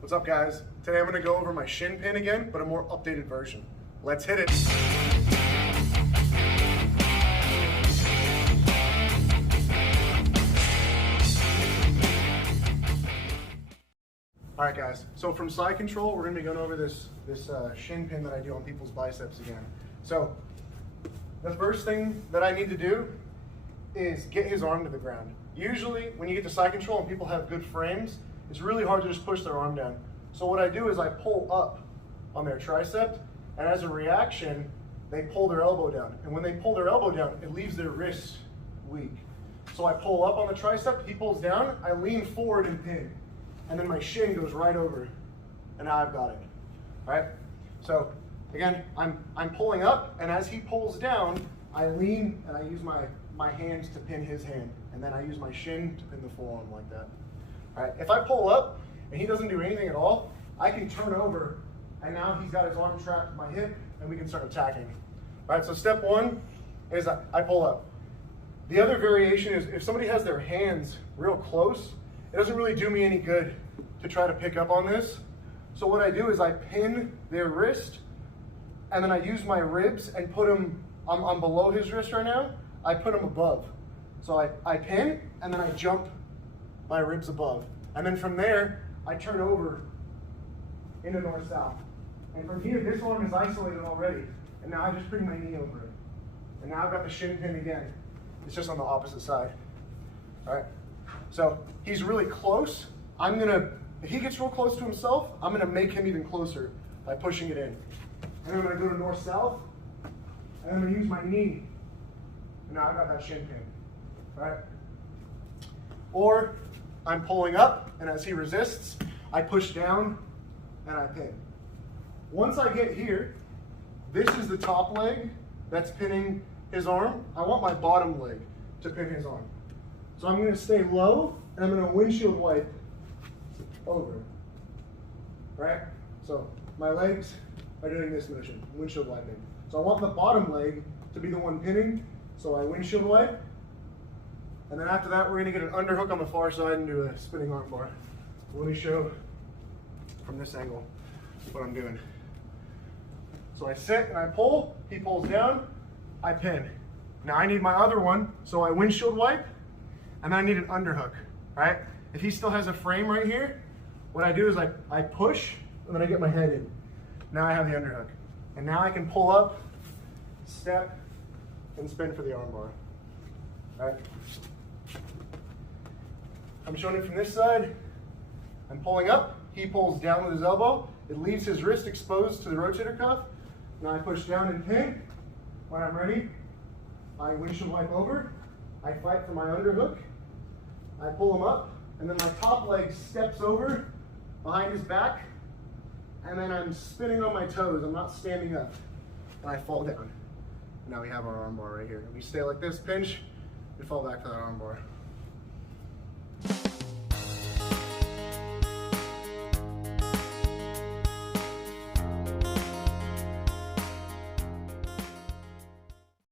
What's up, guys? Today I'm going to go over my shin pin again, but a more updated version. Let's hit it. All right, guys. So from side control, we're going to be going over this shin pin that I do on people's biceps again. So the first thing that I need to do is get his arm to the ground. Usually, when you get to side control and people have good frames, it's really hard to just push their arm down. So what I do is I pull up on their tricep, and as a reaction, they pull their elbow down. And when they pull their elbow down, it leaves their wrist weak. So I pull up on the tricep, he pulls down, I lean forward and pin. And then my shin goes right over, and now I've got it. All right? So again, I'm pulling up, and as he pulls down, I lean and I use my hands to pin his hand. And then I use my shin to pin the forearm like that. All right, if I pull up and he doesn't do anything at all, I can turn over, and now he's got his arm trapped to my hip, and we can start attacking. All right, so step one is I pull up. The other variation is if somebody has their hands real close, it doesn't really do me any good to try to pick up on this. So what I do is I pin their wrist, and then I use my ribs and put them, I'm below his wrist right now, I put them above. So I pin, and then I jump my ribs above. And then from there, I turn over into north-south. And from here, this arm is isolated already. And now I just bring my knee over it. And now I've got the shin pin again. It's just on the opposite side. All right? So he's really close. If he gets real close to himself, I'm gonna make him even closer by pushing it in. And then I'm gonna go to north-south, and I'm gonna use my knee. And now I've got that shin pin. All right? Or I'm pulling up, and as he resists, I push down and I pin. Once I get here, this is the top leg that's pinning his arm. I want my bottom leg to pin his arm. So I'm going to stay low, and I'm going to windshield wipe over. Right? So my legs are doing this motion, windshield wiping. So I want the bottom leg to be the one pinning, so I windshield wipe. And then after that, we're going to get an underhook on the far side and do a spinning arm bar. Let me show from this angle what I'm doing. So I sit and I pull, he pulls down, I pin. Now I need my other one, so I windshield wipe, and then I need an underhook, right? If he still has a frame right here, what I do is I push, and then I get my head in. Now I have the underhook. And now I can pull up, step, and spin for the arm bar. All right? I'm showing it from this side. I'm pulling up, he pulls down with his elbow. It leaves his wrist exposed to the rotator cuff. Now I push down and pin. When I'm ready, I windshield wipe over. I fight for my underhook. I pull him up, and then my top leg steps over behind his back, and then I'm spinning on my toes. I'm not standing up, and I fall down. Now we have our arm bar right here. We stay like this, pinch, and fall back to that arm bar.